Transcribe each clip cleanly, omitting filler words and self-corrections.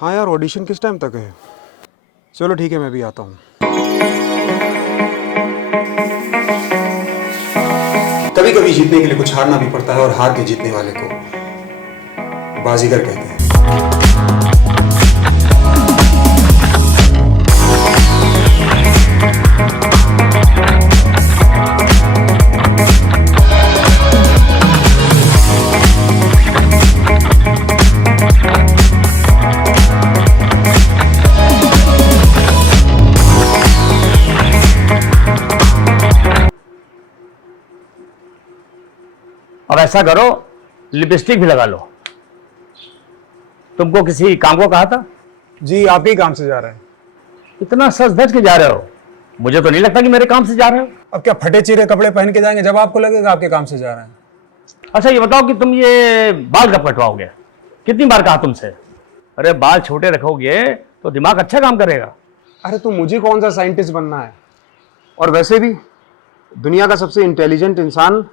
हाँ यार, ऑडिशन किस टाइम तक है? चलो ठीक है, मैं भी आता हूँ। कभी कभी जीतने के लिए कुछ हारना भी पड़ता है, और हार के जीतने वाले को बाजीगर कहते हैं। अब ऐसा करो, लिपस्टिक भी लगा लो। तुमको किसी काम को कहा था? जी, आप ही काम से जा रहे हैं? इतना सच धज के जा रहे हो, मुझे तो नहीं लगता कि मेरे काम से जा रहे हो। अब क्या फटे चिरे कपड़े पहन के जाएंगे जब आपको लगेगा आपके काम से जा रहे हैं? अच्छा ये बताओ कि तुम ये बाल कब कटवाओगे? कितनी बार कहा तुमसे? अरे बाल छोटे रखोगे तो दिमाग अच्छा काम करेगा। अरे तो मुझे कौन सा साइंटिस्ट बनना है? और वैसे भी दुनिया का सबसे इंटेलिजेंट इंसान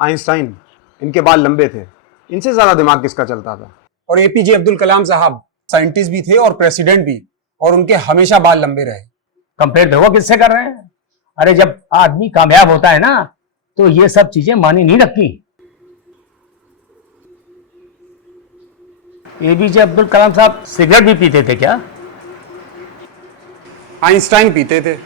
आइंस्टाइन, इनके बाल लंबे थे। इनसे ज्यादा दिमाग किसका चलता था? और एपीजे अब्दुल कलाम साहब साइंटिस्ट भी थे और प्रेसिडेंट भी, और उनके हमेशा बाल लंबे रहे। कंपेयर देखो किससे कर रहे हैं। अरे जब आदमी कामयाब होता है ना, तो ये सब चीजें मानी नहीं रखती। एपीजे अब्दुल कलाम साहब सिगरेट भी पीते थे क्या? आइंस्टाइन पीते थे।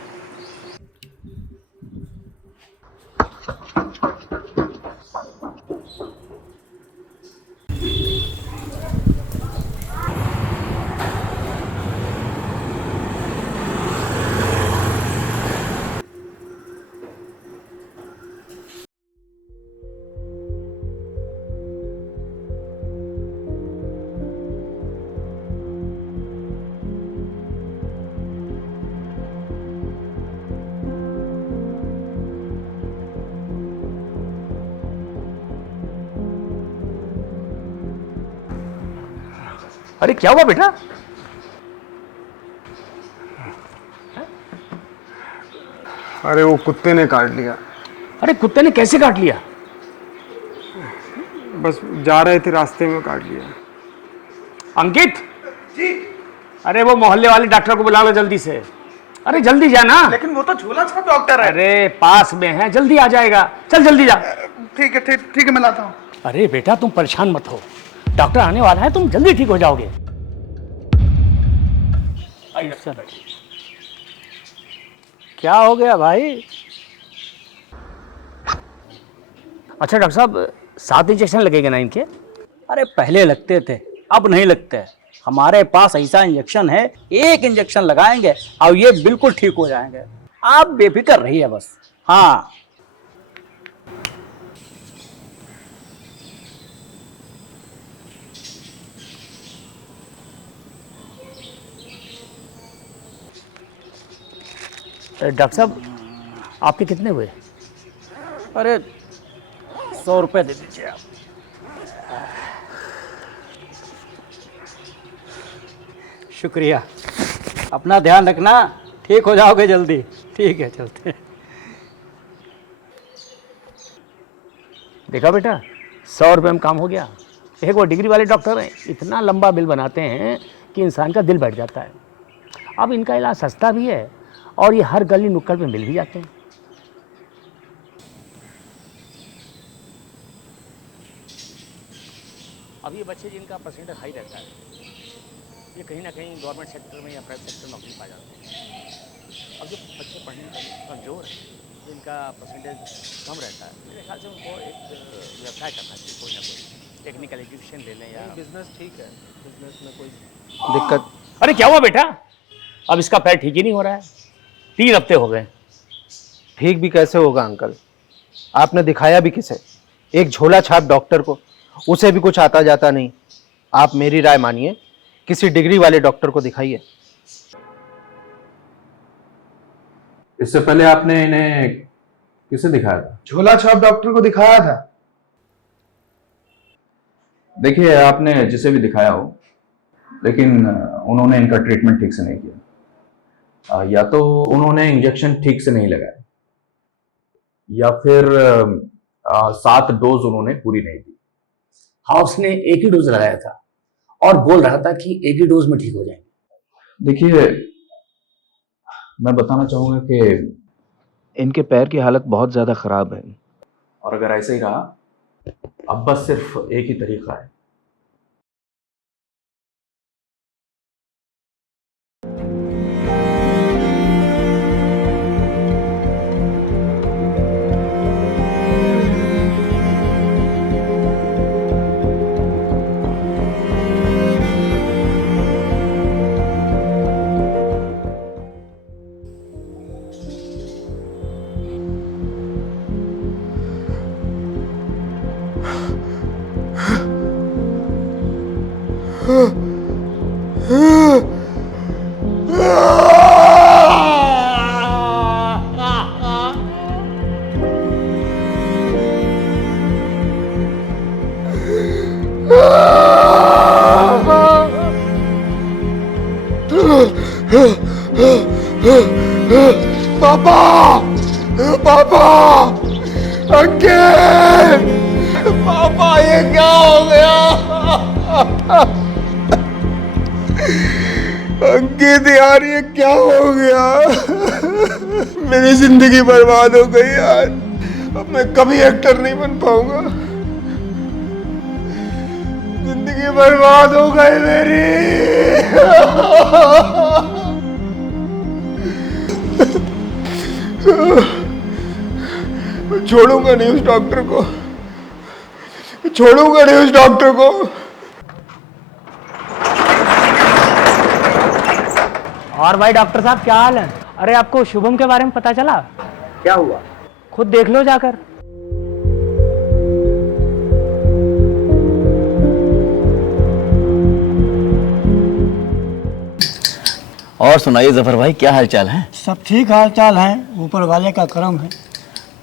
अरे क्या हुआ बेटा? अरे वो कुत्ते ने काट लिया। अरे कुत्ते ने कैसे काट लिया? बस जा रहे थे, रास्ते में काट लिया। अंकित जी। अरे वो मोहल्ले वाले डॉक्टर को बुला लो जल्दी से। अरे जल्दी जाना। लेकिन वो तो झोला छाप डॉक्टर है। अरे पास में है, जल्दी आ जाएगा। चल जल्दी जा। ठीक है, ठीक है, मैं लाता हूँ। अरे बेटा तुम परेशान मत हो, डॉक्टर आने वाला है, तुम जल्दी ठीक हो जाओगे। क्या हो गया भाई? अच्छा डॉक्टर साहब, 7 इंजेक्शन लगेगा ना इनके? अरे पहले लगते थे, अब नहीं लगते। हमारे पास ऐसा इंजेक्शन है, एक इंजेक्शन लगाएंगे और ये बिल्कुल ठीक हो जाएंगे। आप बेफिक्र रहिए बस। हाँ डॉक्टर साहब आपके कितने हुए? अरे 100 रुपये दे दीजिए आप। शुक्रिया। अपना ध्यान रखना, ठीक हो जाओगे जल्दी। ठीक है, चलते हैं। देखा बेटा, 100 रुपये में काम हो गया। एक वो डिग्री वाले डॉक्टर हैं, इतना लंबा बिल बनाते हैं कि इंसान का दिल बैठ जाता है। अब इनका इलाज सस्ता भी है और ये हर गली नुक्कड़ पे मिल भी जाते हैं। अब ये बच्चे जिनका परसेंटेज हाई रहता है, ये कहीं ना कहीं गवर्नमेंट सेक्टर में या प्राइवेट सेक्टर में नौकरी पा जाते हैं। अब जो बच्चे पढ़ने में कमज़ोर हैं, जिनका परसेंटेज कम रहता है, मेरे ख्याल से उनको एक व्यवसाय करना चाहिए, कोई ना कोई टेक्निकल एजुकेशन ले लें या बिजनेस। ठीक है, बिजनेस में कोई दिक्कत? अरे क्या हुआ बेटा? अब इसका पैर ठीक ही नहीं हो रहा है, 3 हफ्ते हो गए। ठीक भी कैसे होगा अंकल? आपने दिखाया भी किसे? एक झोला छाप डॉक्टर को, उसे भी कुछ आता जाता नहीं। आप मेरी राय मानिए, किसी डिग्री वाले डॉक्टर को दिखाइए। इससे पहले आपने इन्हें किसे दिखाया था? झोला छाप डॉक्टर को दिखाया था। देखिए, आपने जिसे भी दिखाया हो, लेकिन उन्होंने इनका ट्रीटमेंट ठीक से नहीं किया। या तो उन्होंने इंजेक्शन ठीक से नहीं लगाया, या फिर 7 डोज उन्होंने पूरी नहीं दी। हाँ उसने एक ही डोज लगाया था और बोल रहा था कि एक ही डोज में ठीक हो जाएंगे। देखिए, मैं बताना चाहूंगा कि इनके पैर की हालत बहुत ज़्यादा ख़राब है, और अगर ऐसे ही रहा अब बस सिर्फ एक ही तरीका है। पापा, पापा, अंकित, पापा ये क्या हो गया? अंकित यार ये क्या हो गया? मेरी जिंदगी बर्बाद हो गई यार। अब मैं कभी एक्टर नहीं बन पाऊंगा। जिंदगी बर्बाद हो गई मेरी। छोड़ूंगा नहीं उस डॉक्टर को, छोड़ूंगा नहीं उस डॉक्टर को। और भाई डॉक्टर साहब क्या हाल है? अरे आपको शुभम के बारे में पता चला? क्या हुआ? खुद देख लो जाकर। और सुनाइए जफर भाई, क्या हाल चाल है? सब ठीक हाल चाल है, ऊपर वाले का करम है।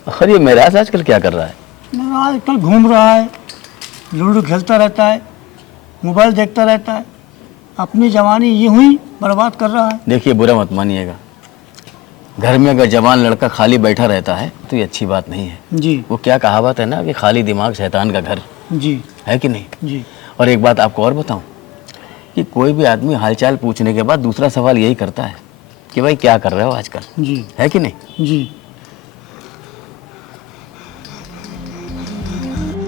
और ये मेराज आजकल क्या कर रहा है? आजकल घूम रहा है, लूडो खेलता रहता है, मोबाइल देखता रहता है, अपनी जवानी यूं ही बर्बाद कर रहा है। देखिए, बुरा मत मानिएगा, घर में अगर जवान लड़का खाली बैठा रहता है तो ये अच्छी बात नहीं है जी। वो क्या कहावत है ना कि खाली दिमाग शैतान का घर, जी है कि नहीं? जी। और एक बात आपको और बताऊं कि कोई भी आदमी हालचाल पूछने के बाद दूसरा सवाल यही करता है कि भाई क्या कर रहे हो आजकल, जी, है कि नहीं? जी।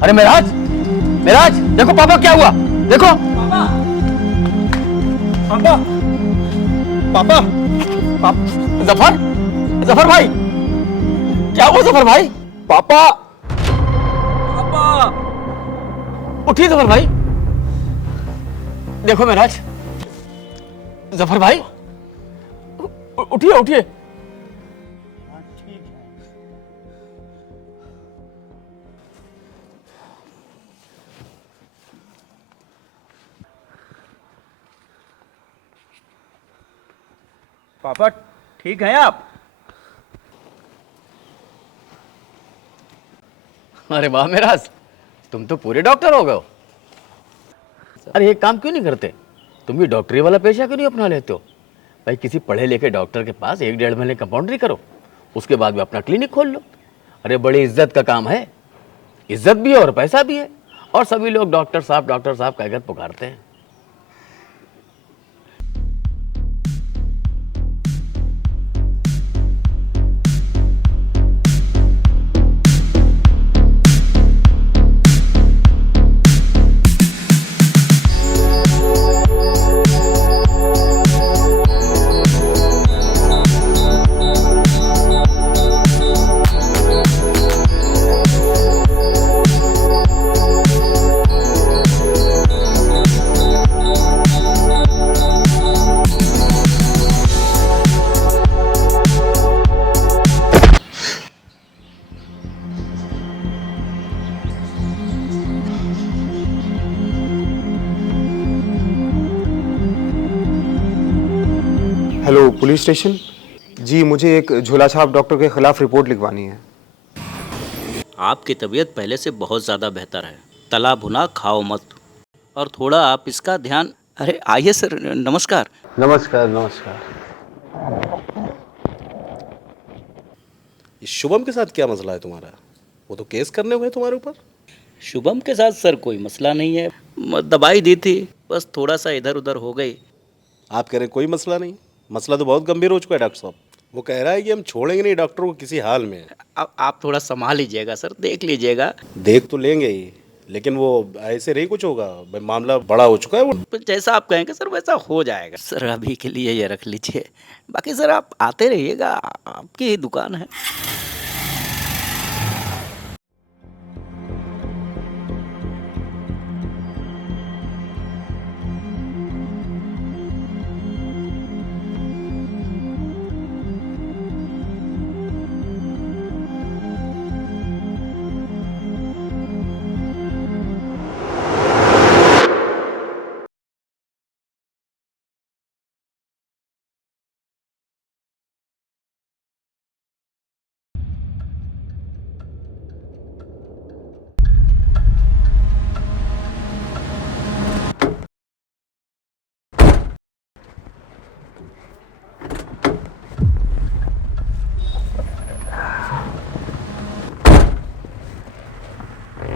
अरे मेराज, मेराज देखो पापा क्या हुआ, देखो पापा, पापा, पापा। जफर, जफर भाई क्या हुआ? जफर भाई, पापा, पापा उठिए जफर भाई, देखो मेराज, जफर भाई उठिए उठिए। पापा ठीक है आप? अरे वाह मेराज, तुम तो पूरे डॉक्टर हो गए हो। अरे एक काम क्यों नहीं करते, तुम भी डॉक्टरी वाला पेशा क्यों नहीं अपना लेते हो? भाई किसी पढ़े लिखे डॉक्टर के पास 1-1.5 महीने कंपाउंडरी करो, उसके बाद भी अपना क्लिनिक खोल लो। अरे बड़ी इज्जत का काम है, इज्जत भी है और पैसा भी है, और सभी लोग डॉक्टर साहब कहकर पुकारते हैं। हेलो पुलिस स्टेशन जी, मुझे एक झोला छाप डॉक्टर के खिलाफ रिपोर्ट लिखवानी है। आपकी तबीयत पहले से बहुत ज़्यादा बेहतर है, तला भुना खाओ मत, और थोड़ा आप इसका ध्यान। अरे आइए सर, नमस्कार। नमस्कार नमस्कार। इस शुभम के साथ क्या मसला है तुम्हारा? वो तो केस करने हुए तुम्हारे ऊपर। शुभम के साथ सर कोई मसला नहीं है, दवाई दी थी, बस थोड़ा सा इधर उधर हो गई। आप कह रहे हैं कोई मसला नहीं, मसला तो बहुत गंभीर हो चुका है डॉक्टर साहब। वो कह रहा है कि हम छोड़ेंगे नहीं डॉक्टर को किसी हाल में। आप थोड़ा संभाल लीजिएगा सर, देख लीजिएगा। देख तो लेंगे ही, लेकिन वो ऐसे नहीं कुछ होगा भाई, मामला बड़ा हो चुका है वो। तो जैसा आप कहेंगे सर वैसा हो जाएगा सर, अभी के लिए ये रख लीजिए। बाकी सर आप आते रहिएगा, आपकी ही दुकान है।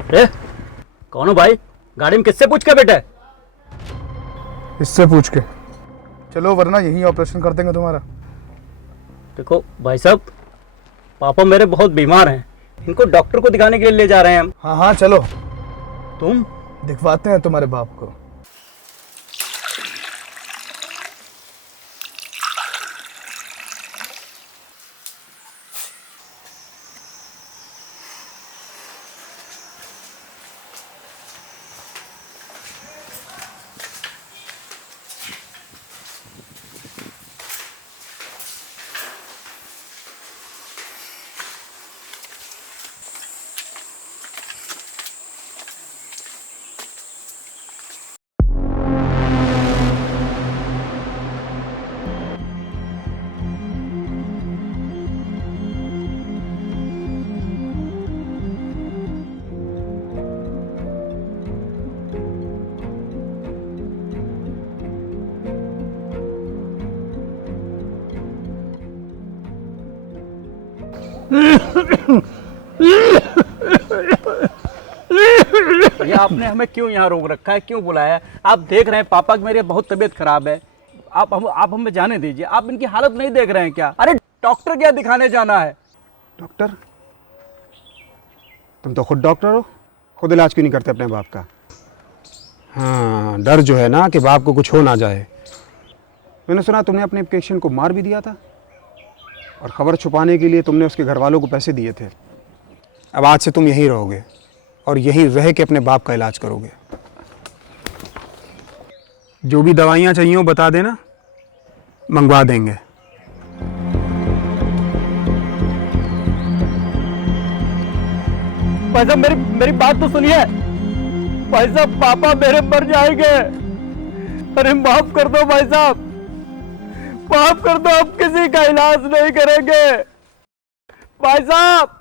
अरे कौन हो भाई? गाड़ी में किससे पूछ के बैठे? इससे पूछ के चलो, वरना यही ऑपरेशन कर देंगे तुम्हारा। देखो भाई साहब, पापा मेरे बहुत बीमार हैं, इनको डॉक्टर को दिखाने के लिए ले जा रहे हैं हम। हाँ हाँ चलो, तुम दिखवाते हैं तुम्हारे बाप को। भैया आपने हमें क्यों यहाँ रोक रखा है, क्यों बुलाया है? आप देख रहे हैं पापा की मेरी बहुत तबीयत खराब है, आप हमें जाने दीजिए। आप इनकी हालत नहीं देख रहे हैं क्या? अरे डॉक्टर क्या दिखाने जाना है? डॉक्टर? तुम तो खुद डॉक्टर हो, खुद इलाज क्यों नहीं करते अपने बाप का? हाँ, डर जो है ना कि बाप को कुछ हो ना जाए। मैंने सुना तुमने अपने पेशेंट को मार भी दिया था, और ख़बर छुपाने के लिए तुमने उसके घर वालों को पैसे दिए थे। अब आज से तुम यहीं रहोगे और यहीं रह के अपने बाप का इलाज करोगे। जो भी दवाइयाँ चाहिए वो बता देना, मंगवा देंगे। भाई साहब मेरी बात तो सुनिए। भाई साहब पापा मेरे मर जाएंगे। अरे माफ कर दो भाई साहब, माफ कर दो, अब किसी का इलाज नहीं करेंगे। भाई साहब